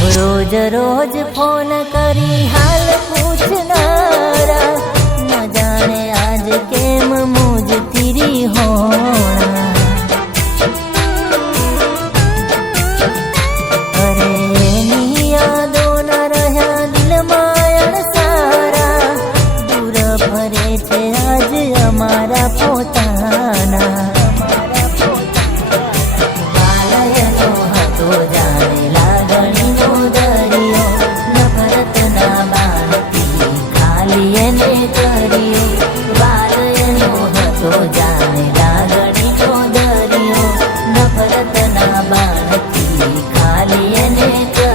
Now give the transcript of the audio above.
रोज रोज phone करी हाल पूछनारा, न जाने आज केम मुझ तिरी होना। अरे एनी यादो न रह्या दिल मायण सारा, दूर फरे छे आज अमारा पोताना। बालयनो हतो जाने लागणीनो दरियो, नफरतना बाणथी खाली एने कर्यो। बालयनो हतो जाने लागणीनो दरियो, नफरतना बाणथी खाली एने कर्यो।